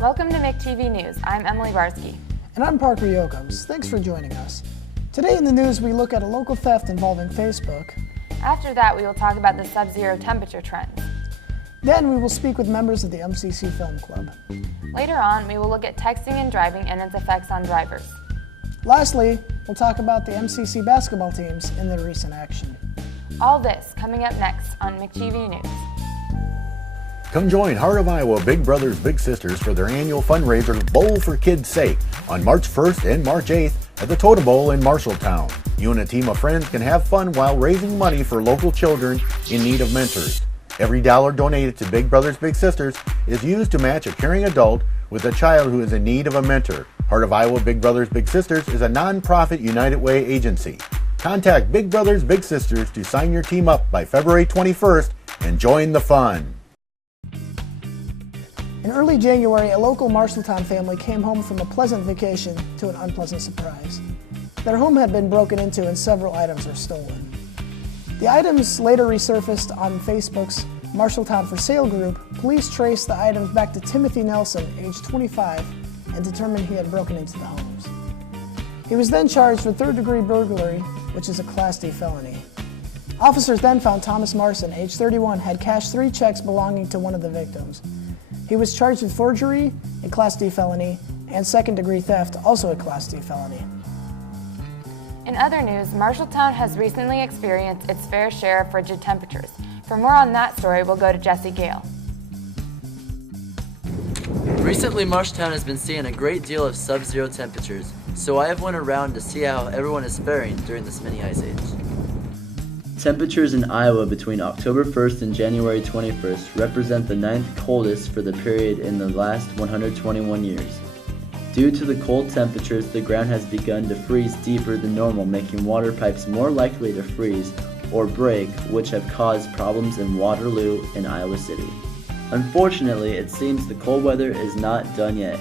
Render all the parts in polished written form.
Welcome to McTV News. I'm Emily Barsky. And I'm Parker Yocums. Thanks for joining us. Today in the news, we look at a local theft involving Facebook. After that, we will talk about the sub-zero temperature trends. Then we will speak with members of the MCC Film Club. Later on, we will look at texting and driving and its effects on drivers. Lastly, we'll talk about the MCC basketball teams in their recent action. All this coming up next on McTV News. Come join Heart of Iowa Big Brothers Big Sisters for their annual fundraiser Bowl for Kids' Sake on March 1st and March 8th at the Totem Bowl in Marshalltown. You and a team of friends can have fun while raising money for local children in need of mentors. Every dollar donated to Big Brothers Big Sisters is used to match a caring adult with a child who is in need of a mentor. Heart of Iowa Big Brothers Big Sisters is a non-profit United Way agency. Contact Big Brothers Big Sisters to sign your team up by February 21st and join the fun. In early January, a local Marshalltown family came home from a pleasant vacation to an unpleasant surprise. Their home had been broken into and several items were stolen. The items later resurfaced on Facebook's Marshalltown for Sale group. Police traced the items back to Timothy Nelson, age 25, and determined he had broken into the homes. He was then charged for third-degree burglary, which is a Class D felony. Officers then found Thomas Marson, age 31, had cashed 3 checks belonging to one of the victims. He was charged with forgery, a Class D felony, and second-degree theft, also a Class D felony. In other news, Marshalltown has recently experienced its fair share of frigid temperatures. For more on that story, we'll go to Jesse Gale. Recently, Marshalltown has been seeing a great deal of sub-zero temperatures, so I have went around to see how everyone is faring during this mini ice age. Temperatures in Iowa between October 1st and January 21st represent the 9th coldest for the period in the last 121 years. Due to the cold temperatures, the ground has begun to freeze deeper than normal, making water pipes more likely to freeze or break, which have caused problems in Waterloo and Iowa City. Unfortunately, it seems the cold weather is not done yet.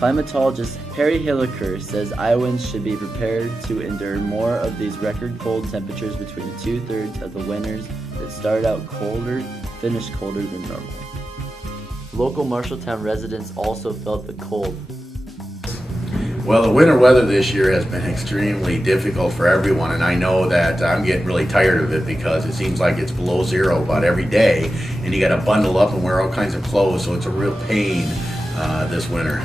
Climatologist Harry Hilliker says Iowans should be prepared to endure more of these record cold temperatures. Between 2/3 of the winters that started out colder finished colder than normal. Local Marshalltown residents also felt the cold. Well, the winter weather this year has been extremely difficult for everyone, and I know that I'm getting really tired of it because it seems like it's below zero about every day, and you got to bundle up and wear all kinds of clothes, so it's a real pain this winter.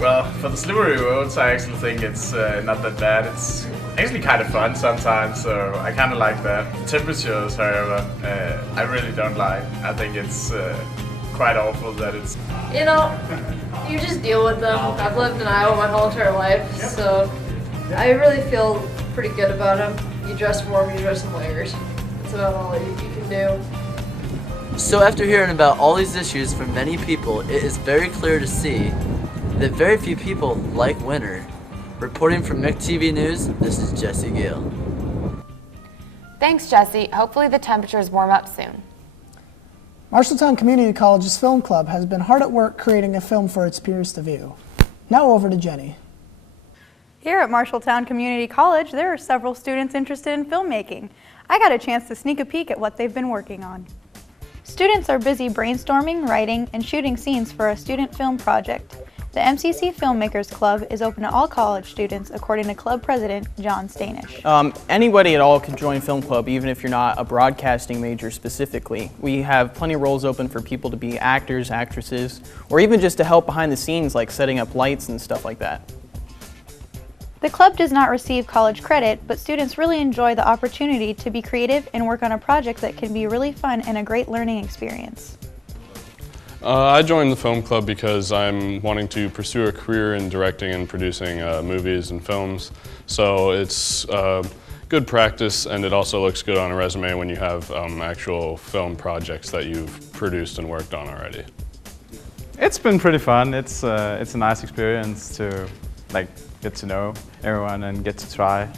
Well, for the slippery roads, I actually think it's not that bad. It's actually kind of fun sometimes, so I kind of like that. Temperatures, however, I really don't like. I think it's quite awful that it's... You know, you just deal with them. I've lived in Iowa my whole entire life, so I really feel pretty good about them. You dress warm, you dress in layers. That's about all you can do. So after hearing about all these issues from many people, it is very clear to see that very few people like winter. Reporting from McTV News, this is Jesse Gale. Thanks, Jesse. Hopefully the temperatures warm up soon. Marshalltown Community College's film club has been hard at work creating a film for its peers to view. Now over to Jenny. Here at Marshalltown Community College, there are several students interested in filmmaking. I got a chance to sneak a peek at what they've been working on. Students are busy brainstorming, writing, and shooting scenes for a student film project. The MCC Filmmakers Club is open to all college students, according to club president John Stanish. Anybody at all can join Film Club, even if you're not a broadcasting major specifically. We have plenty of roles open for people to be actors, actresses, or even just to help behind the scenes, like setting up lights and stuff like that. The club does not receive college credit, but students really enjoy the opportunity to be creative and work on a project that can be really fun and a great learning experience. I joined the film club because I'm wanting to pursue a career in directing and producing movies and films. So it's good practice, and it also looks good on a resume when you have actual film projects that you've produced and worked on already. It's been pretty fun. It's a nice experience to get to know everyone and get to try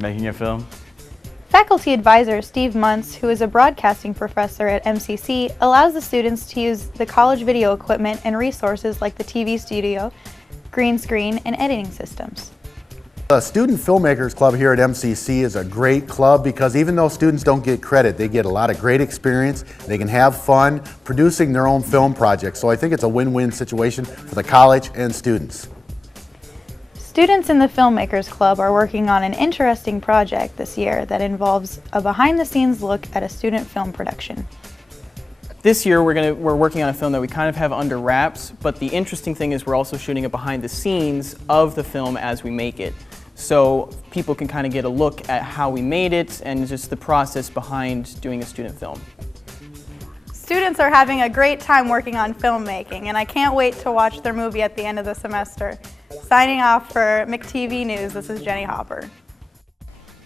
making a film. Faculty advisor Steve Muntz, who is a broadcasting professor at MCC, allows the students to use the college video equipment and resources like the TV studio, green screen, and editing systems. The Student Filmmakers Club here at MCC is a great club because even though students don't get credit, they get a lot of great experience. They can have fun producing their own film projects. So I think it's a win-win situation for the college and students. Students in the Filmmakers Club are working on an interesting project this year that involves a behind-the-scenes look at a student film production. This year we're working on a film that we kind of have under wraps, but the interesting thing is we're also shooting a behind the scenes of the film as we make it. So people can kind of get a look at how we made it and just the process behind doing a student film. Students are having a great time working on filmmaking, and I can't wait to watch their movie at the end of the semester. Signing off for McTV News, this is Jenny Hopper.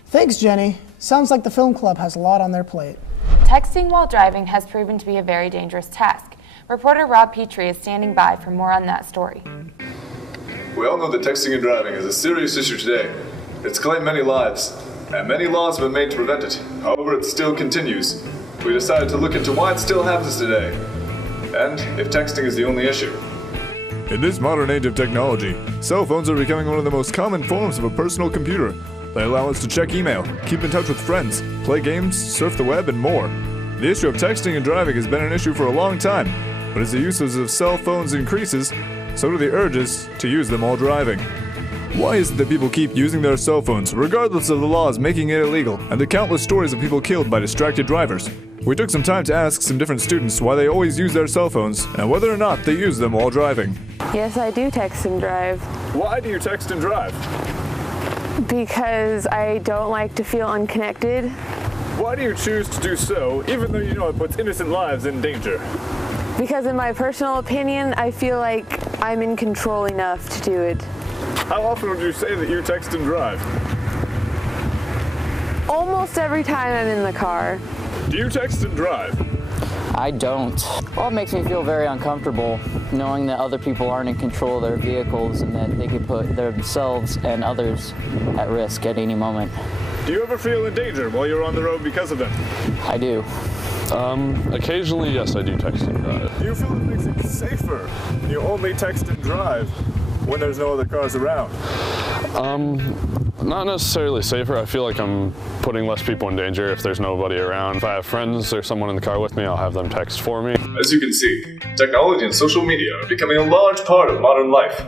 Thanks, Jenny. Sounds like the film club has a lot on their plate. Texting while driving has proven to be a very dangerous task. Reporter Rob Petrie is standing by for more on that story. We all know that texting and driving is a serious issue today. It's claimed many lives, and many laws have been made to prevent it. However, it still continues. We decided to look into why it still happens today, and if texting is the only issue. In this modern age of technology, cell phones are becoming one of the most common forms of a personal computer. They allow us to check email, keep in touch with friends, play games, surf the web, and more. The issue of texting and driving has been an issue for a long time, but as the usage of cell phones increases, so do the urges to use them while driving. Why is it that people keep using their cell phones, regardless of the laws making it illegal, and the countless stories of people killed by distracted drivers? We took some time to ask some different students why they always use their cell phones, and whether or not they use them while driving. Yes, I do text and drive. Why do you text and drive? Because I don't like to feel unconnected. Why do you choose to do so, even though you know it puts innocent lives in danger? Because in my personal opinion, I feel like I'm in control enough to do it. How often would you say that you text and drive? Almost every time I'm in the car. Do you text and drive? I don't. Well, it makes me feel very uncomfortable knowing that other people aren't in control of their vehicles and that they could put themselves and others at risk at any moment. Do you ever feel in danger while you're on the road because of them? I do. Occasionally, yes, I do text and drive. Do you feel it makes it safer? You only text and drive when there's no other cars around? Not necessarily safer. I feel like I'm putting less people in danger if there's nobody around. If I have friends or someone in the car with me, I'll have them text for me. As you can see, technology and social media are becoming a large part of modern life.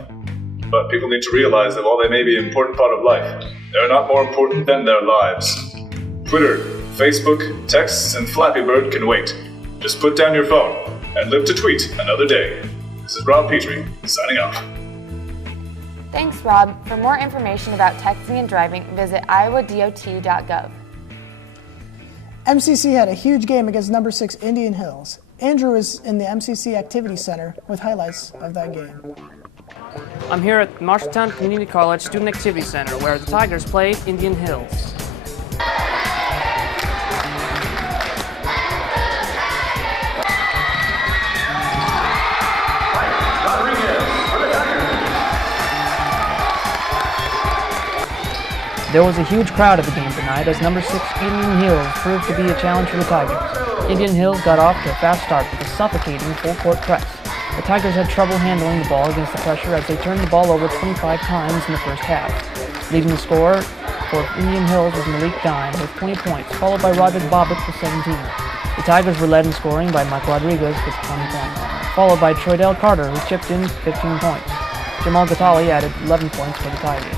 But people need to realize that while they may be an important part of life, they're not more important than their lives. Twitter, Facebook, texts, and Flappy Bird can wait. Just put down your phone and live to tweet another day. This is Rob Petrie, signing off. Thanks, Rob. For more information about texting and driving, visit iowadot.gov. MCC had a huge game against number 6 Indian Hills. Andrew is in the MCC Activity Center with highlights of that game. I'm here at Marshalltown Community College Student Activity Center where the Tigers played Indian Hills. There was a huge crowd at the game tonight as number 6 Indian Hills proved to be a challenge for the Tigers. Indian Hills got off to a fast start with a suffocating full-court press. The Tigers had trouble handling the ball against the pressure as they turned the ball over 25 times in the first half. Leading the scorer for Indian Hills was Malik Dine with 20 points, followed by Roger Bobbitt with 17. The Tigers were led in scoring by Mike Rodriguez with 20 points, followed by Troydell Carter who chipped in 15 points. Jamal Gatali added 11 points for the Tigers.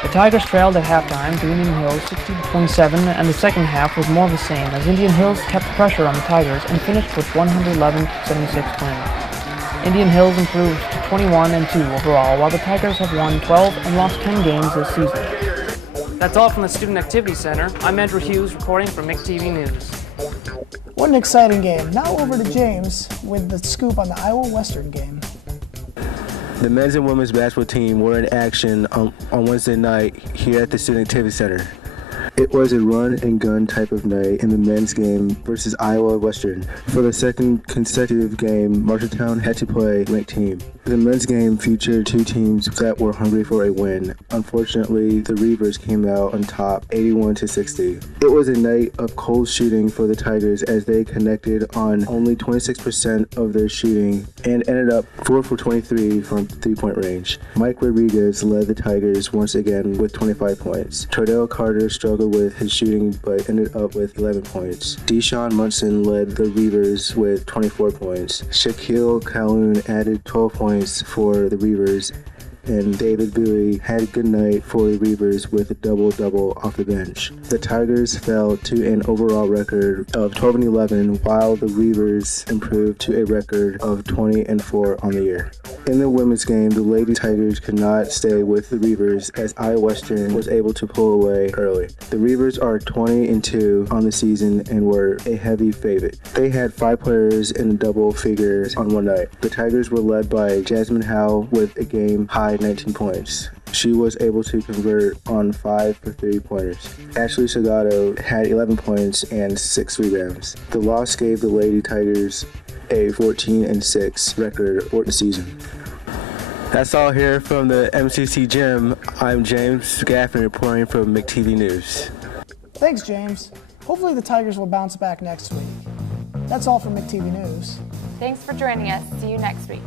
The Tigers trailed at halftime to Indian Hills 60-27, and the second half was more of the same as Indian Hills kept pressure on the Tigers and finished with 111-76 wins. Indian Hills improved to 21-2 overall, while the Tigers have won 12 and lost 10 games this season. That's all from the Student Activity Center. I'm Andrew Hughes reporting for McTV News. What an exciting game. Now over to James with the scoop on the Iowa Western game. The men's and women's basketball team were in action on Wednesday night here at the Student Activity Center. It was a run-and-gun type of night in the men's game versus Iowa Western. For the second consecutive game, Marshalltown had to play a ranked team. The men's game featured two teams that were hungry for a win. Unfortunately, the Reavers came out on top 81-60. It was a night of cold shooting for the Tigers as they connected on only 26% of their shooting and ended up 4 for 23 from three-point range. Mike Rodriguez led the Tigers once again with 25 points. Tordell Carter struggled with his shooting but ended up with 11 points. Deshaun Munson led the Reavers with 24 points. Shaquille Calhoun added 12 points for the Reavers, and David Bowie had a good night for the Reavers with a double-double off the bench. The Tigers fell to an overall record of 12-11, while the Reavers improved to a record of 20-4 on the year. In the women's game, the Lady Tigers could not stay with the Reavers as Iowa Western was able to pull away early. The Reavers are 20-2 on the season and were a heavy favorite. They had 5 players in double figures on one night. The Tigers were led by Jasmine Howe with a game-high 19 points. She was able to convert on 5 for 3-pointers. Ashley Sagato had 11 points and 6 rebounds. The loss gave the Lady Tigers a 14-6 record for the season. That's all here from the MCC Gym. I'm James Gaffney reporting from McTV News. Thanks, James. Hopefully the Tigers will bounce back next week. That's all from McTV News. Thanks for joining us. See you next week.